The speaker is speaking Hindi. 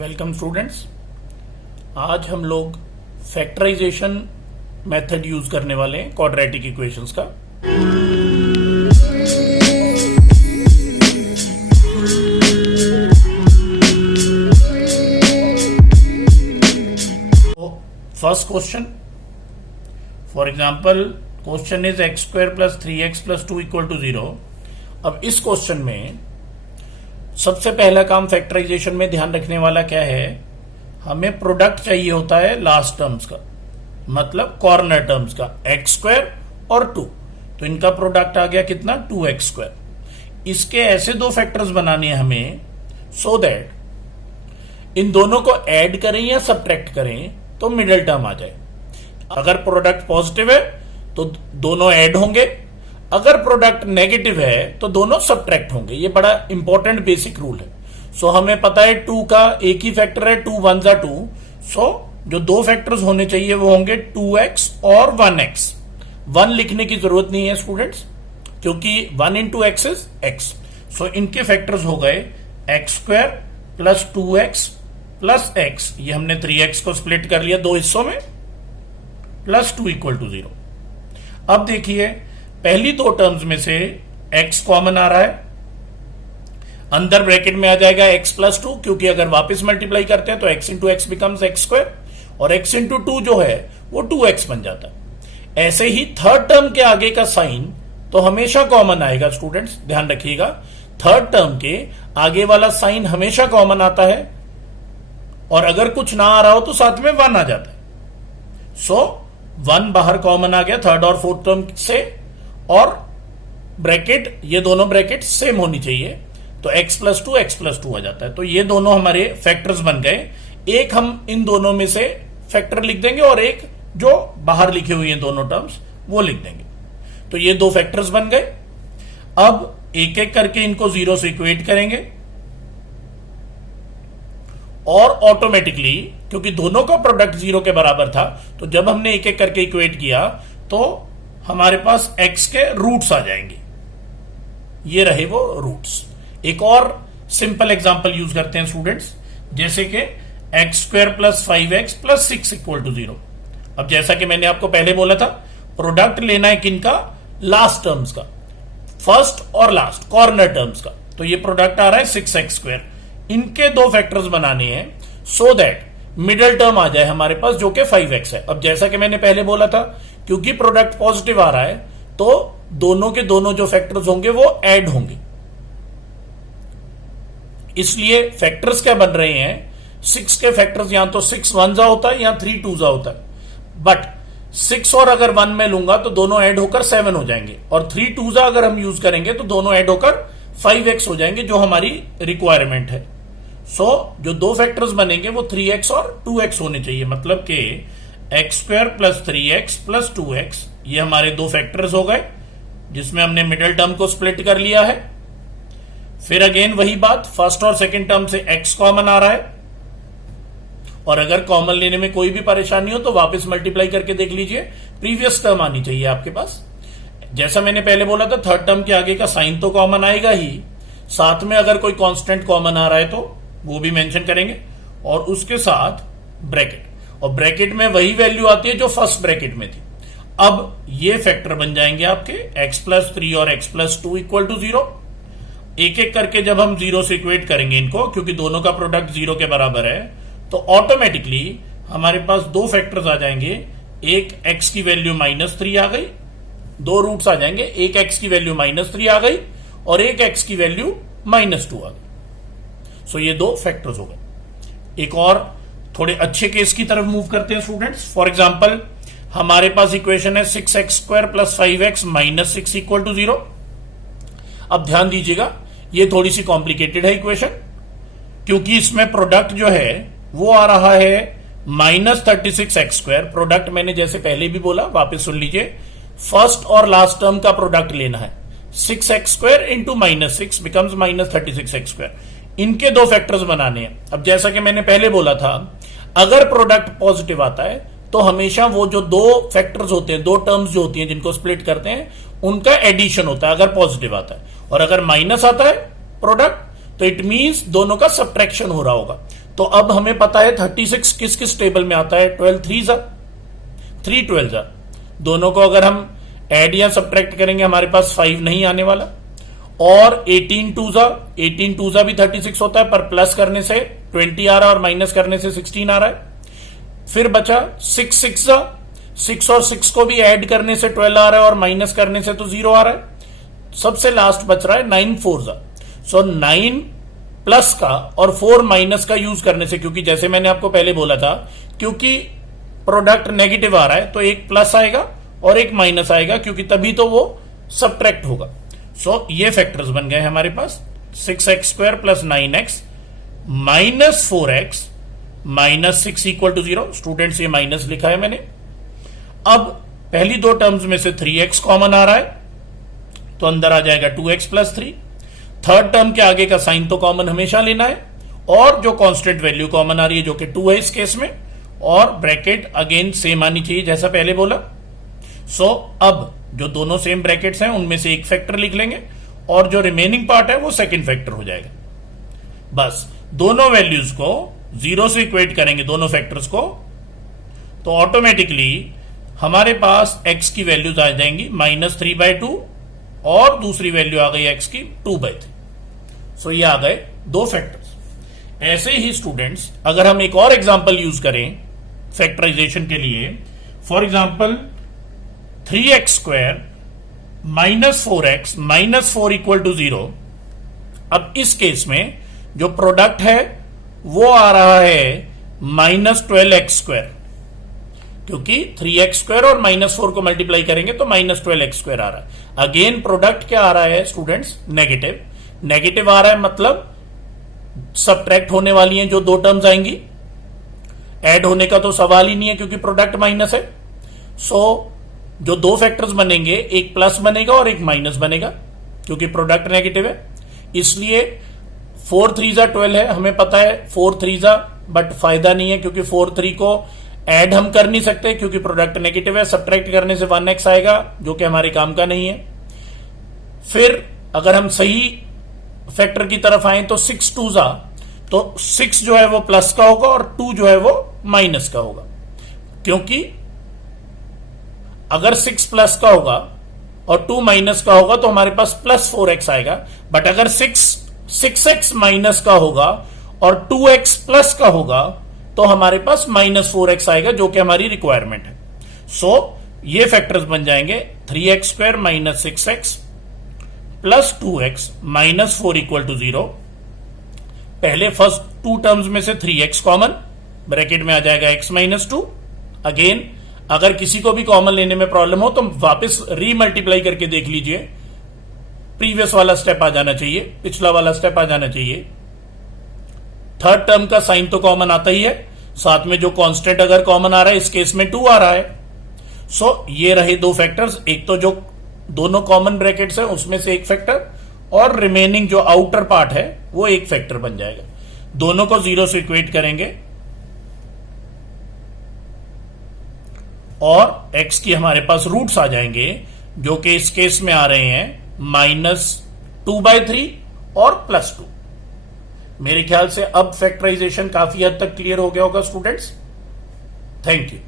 Welcome students. आज हम लोग फैक्टराइजेशन मेथड यूज करने वाले हैं क्वाड्रेटिक इक्वेशंस का। तो first question, for example question is X square plus 3x plus 2 equal to 0। अब इस क्वेश्चन में सबसे पहला काम फैक्टराइजेशन में ध्यान रखने वाला क्या है, हमें प्रोडक्ट चाहिए होता है लास्ट टर्म्स का, मतलब कॉर्नर टर्म्स का, एक्स स्क्वायर और 2। तो इनका प्रोडक्ट आ गया कितना, 2x स्क्वायर। इसके ऐसे दो फैक्टर्स बनाने हैं हमें सो दैट इन दोनों को ऐड करें या सब्ट्रैक्ट करें तो मिडिल टर्म आ जाए। अगर प्रोडक्ट पॉजिटिव है तो दोनों ऐड होंगे, अगर प्रोडक्ट नेगेटिव है तो दोनों सब्ट्रैक्ट होंगे। ये बड़ा इंपॉर्टेंट बेसिक रूल है। सो हमें पता है 2 का एक ही फैक्टर है, 2 1 जा 2। सो जो दो फैक्टर्स होने चाहिए वो होंगे 2x और 1x। 1 लिखने की जरूरत नहीं है स्टूडेंट्स, क्योंकि 1 इंटू एक्स इज x। सो इनके फैक्टर्स हो गए x square plus 2x plus x। ये हमने 3x को स्प्लिट कर लिया दो हिस्सों में, प्लस 2 इक्वल टू 0। अब देखिए पहली दो टर्म्स में से x कॉमन आ रहा है, अंदर ब्रैकेट में आ जाएगा x प्लस 2, क्योंकि अगर वापस मल्टीप्लाई करते हैं तो x into x becomes x square और x इंटू 2 जो है वो 2x बन जाता है। ऐसे ही थर्ड टर्म के आगे का साइन तो हमेशा कॉमन आएगा स्टूडेंट्स, ध्यान रखिएगा। थर्ड टर्म के आगे वाला साइन हमेशा कॉमन आता है, और अगर कुछ ना आ रहा हो तो साथ में 1 आ जाता है। सो 1 बाहर कॉमन आ गया थर्ड और फोर्थ टर्म से, और ब्रैकेट, ये दोनों ब्रैकेट सेम होनी चाहिए, तो x प्लस 2 आ जाता है। तो ये दोनों हमारे फैक्टर्स बन गए। एक हम इन दोनों में से फैक्टर लिख देंगे और एक जो बाहर लिखे हुए हैं दोनों टर्म्स वो लिख देंगे। तो ये दो फैक्टर्स बन गए। अब एक एक करके इनको 0 से इक्वेट करेंगे, और ऑटोमेटिकली क्योंकि दोनों का प्रोडक्ट 0 के बराबर था, तो जब हमने एक एक करके इक्वेट किया तो हमारे पास x के रूट्स आ जाएंगे। ये रहे वो रूट्स। एक और सिंपल एग्जांपल यूज करते हैं स्टूडेंट्स, जैसे कि X square plus 5x plus 6 equal to 0। अब जैसा कि मैंने आपको पहले बोला था, प्रोडक्ट लेना है किनका, लास्ट टर्म्स का, फर्स्ट और लास्ट कॉर्नर टर्म्स का। तो ये प्रोडक्ट आ रहा है 6x स्क्वायर। इनके दो फैक्टर्स बनाने हैं सो दैट मिडिल टर्म आ जाए हमारे पास, जो कि 5x है। अब जैसा कि मैंने पहले बोला था, क्योंकि प्रोडक्ट पॉजिटिव आ रहा है तो दोनों के दोनों जो फैक्टर्स होंगे वो ऐड होंगे, इसलिए फैक्टर्स क्या बन रहे हैं, 6 के फैक्टर्स या तो 6 1 जा होता है या 3 2 जा होता है। बट 6 और अगर 1 में लूंगा तो दोनों ऐड होकर 7 हो जाएंगे, और 3 2 जा अगर हम यूज करेंगे तो दोनों ऐड होकर 5x हो जाएंगे, जो हमारी रिक्वायरमेंट है। सो जो दो फैक्टर्स बनेंगे वो 3x और 2x होने चाहिए, मतलब कि X square plus 3x plus 2x। ये हमारे दो फैक्टर्स हो गए, जिसमें हमने मिडिल टर्म को स्प्लिट कर लिया है। फिर अगेन वही बात, फर्स्ट और सेकंड टर्म से x कॉमन आ रहा है, और अगर कॉमन लेने में कोई भी परेशानी हो तो वापस मल्टीप्लाई करके देख लीजिए, प्रीवियस टर्म आनी चाहिए आपके पास। जैसा मैंने पहले बोला था, थर्ड टर्म के आगे का साइन तो कॉमन आएगा ही, साथ में अगर कोई कांस्टेंट कॉमन आ रहा है तो वो भी मेंशन करेंगे, और उसके साथ ब्रैकेट, और ब्रैकेट में वही वैल्यू आती है जो फर्स्ट ब्रैकेट में थी। अब ये फैक्टर बन जाएंगे आपके x प्लस 3 और x प्लस 2 इक्वल टू 0। एक एक करके जब हम 0 से इक्वेट करेंगे इनको, क्योंकि दोनों का प्रोडक्ट 0 के बराबर है, तो ऑटोमेटिकली हमारे पास दो फैक्टर्स आ जाएंगे। एक x की वैल्यू -3 आ गई, दो रूट्स आ जाएंगे, एक x की वैल्यू -3 आ गई और एक x की वैल्यू -2 आ गई। सो ये दो फैक्टर्स हो गए। एक और थोड़े अच्छे केस की तरफ मूव करते हैं स्टूडेंट्स। फॉर एग्जांपल हमारे पास इक्वेशन है 6x square plus 5x minus 6 equal to 0। अब ध्यान दीजिएगा, ये थोड़ी सी कॉम्प्लिकेटेड है इक्वेशन, क्योंकि इसमें प्रोडक्ट जो है वो आ रहा है -36x स्क्वायर। प्रोडक्ट मैंने जैसे पहले भी बोला, वापस सुन लीजिए, फर्स्ट और लास्ट टर्म का प्रोडक्ट लेना है। 6x square into -6 becomes -36x square. इनके दो फैक्टर्स बनाने हैं। अब जैसा कि मैंने पहले बोला था, अगर प्रोडक्ट पॉजिटिव आता है तो हमेशा वो जो दो फैक्टर्स होते हैं, दो टर्म्स जो होती हैं जिनको स्प्लिट करते हैं, उनका एडिशन होता है अगर पॉजिटिव आता है, और अगर माइनस आता है प्रोडक्ट तो इट मींस दोनों का सब्ट्रैक्शन हो रहा होगा। तो अब हमें पता है 36 किस किस टेबल में आता है, 12 3 3 12 दोनों को अगर हम ऐड या सब्ट्रैक्ट करेंगे हमारे पास 5 नहीं आने वाला। और 18 2 भी 36 होता है, पर प्लस करने से 20 आ रहा है और माइनस करने से 16 आ रहा है। फिर बचा 6 6 और 6 को भी ऐड करने से 12 आ रहा है और माइनस करने से तो 0 आ रहा है। सबसे लास्ट बच रहा है 9 4 सो 9 प्लस का और 4 माइनस का यूज करने से, क्योंकि जैसे मैंने आपको पहले बोला था, क्योंकि प्रोडक्ट नेगेटिव आ रहा है तो एक प्लस आएगा और एक माइनस आएगा, क्योंकि तभी तो वो सब्ट्रैक्ट होगा। सो ये फैक्टर्स बन गए हमारे पास 6x² plus 9x minus 4x minus 6 equal to 0। Students ये माइनस लिखा है मैंने। अब पहली दो टर्म्स में से 3x कॉमन आ रहा है तो अंदर आ जाएगा 2x प्लस 3। थर्ड टर्म के आगे का साइन तो कॉमन हमेशा लेना है, और जो कांस्टेंट वैल्यू कॉमन आ रही है जो कि 2 है इस केस में, और ब्रैकेट अगेन सेम आनी चाहिए जैसा पहले बोला। सो अब जो दोनों सेम ब्रैकेट्स हैं उनमें से एक फैक्टर लिख लेंगे और जो रिमेनिंग पार्ट है वो सेकंड फैक्टर हो जाएगा। बस दोनों वैल्यूज को 0 से इक्वेट करेंगे, दोनों फैक्टर्स को, तो ऑटोमेटिकली हमारे पास x की वैल्यूज आ जाएंगी -3/2 और दूसरी वैल्यू आ गई x की 2/3। सो ये आ गए दो फैक्टर्स। ऐसे ही स्टूडेंट्स अगर हम एक और एग्जांपल यूज करें फैक्टराइजेशन के लिए, for example 3x² minus 4x minus 4 equal to 0। अब इस केस में जो प्रोडक्ट है वो आ रहा है -12x², क्योंकि 3x² और -4 को मल्टीप्लाई करेंगे तो -12x² आ रहा है। अगेन प्रोडक्ट क्या आ रहा है स्टूडेंट्स, नेगेटिव। नेगेटिव आ रहा है मतलब सब्ट्रैक्ट होने वाली हैं जो दो टर्म्स आएंगी, ऐड होने का तो सवाल ही नहीं है क्योंकि प्रोडक्ट माइनस है। सो जो दो फैक्टर्स बनेंगे, एक प्लस बनेगा और एक माइनस बनेगा, क्योंकि प्रोडक्ट नेगेटिव है। इसलिए 4 3 12 है, हमें पता है 4 3, बट फायदा नहीं है क्योंकि 4 3 को ऐड हम कर नहीं सकते क्योंकि प्रोडक्ट नेगेटिव है। सब्ट्रैक्ट करने से 1x आएगा जो कि हमारे काम का नहीं है। फिर अगर हम सही फैक्टर की तरफ आए तो 6 2, तो 6 जो है वो प्लस का होगा और 2 जो है वो माइनस का होगा, क्योंकि अगर 6 प्लस का होगा और 2 माइनस का होगा तो हमारे पास प्लस 4x आएगा। बट अगर 6x माइनस का होगा और 2x प्लस का होगा तो हमारे पास -4x आएगा जो कि हमारी रिक्वायरमेंट है। सो ये फैक्टर्स बन जाएंगे 3x² minus 6x plus 2x minus 4 equal to 0। पहले फर्स्ट टू टर्म्स में से 3x कॉमन, ब्रैकेट में आ जाएगा x माइनस 2। अगेन अगर किसी को भी कॉमन लेने में प्रॉब्लम हो तो वापस रीमल्टीप्लाई करके देख लीजिए, प्रीवियस वाला स्टेप आ जाना चाहिए, पिछला वाला स्टेप आ जाना चाहिए। थर्ड टर्म का साइन तो कॉमन आता ही है, साथ में जो कांस्टेंट अगर कॉमन आ रहा है, इस केस में 2 आ रहा है। सो ये रहे दो फैक्टर्स, एक तो जो दोनों कॉमन ब्रैकेट्स है उसमें से एक फैक्टर, और रिमेनिंग जो आउटर पार्ट है वो एक फैक्टर बन जाएगा। दोनों को 0 से इक्वेट करेंगे और x की हमारे पास रूट्स आ जाएंगे जो कि इस केस में आ रहे हैं -2/3 और +2। मेरे ख्याल से अब फैक्टराइजेशन काफी हद तक क्लियर हो गया होगा स्टूडेंट्स। Thank you.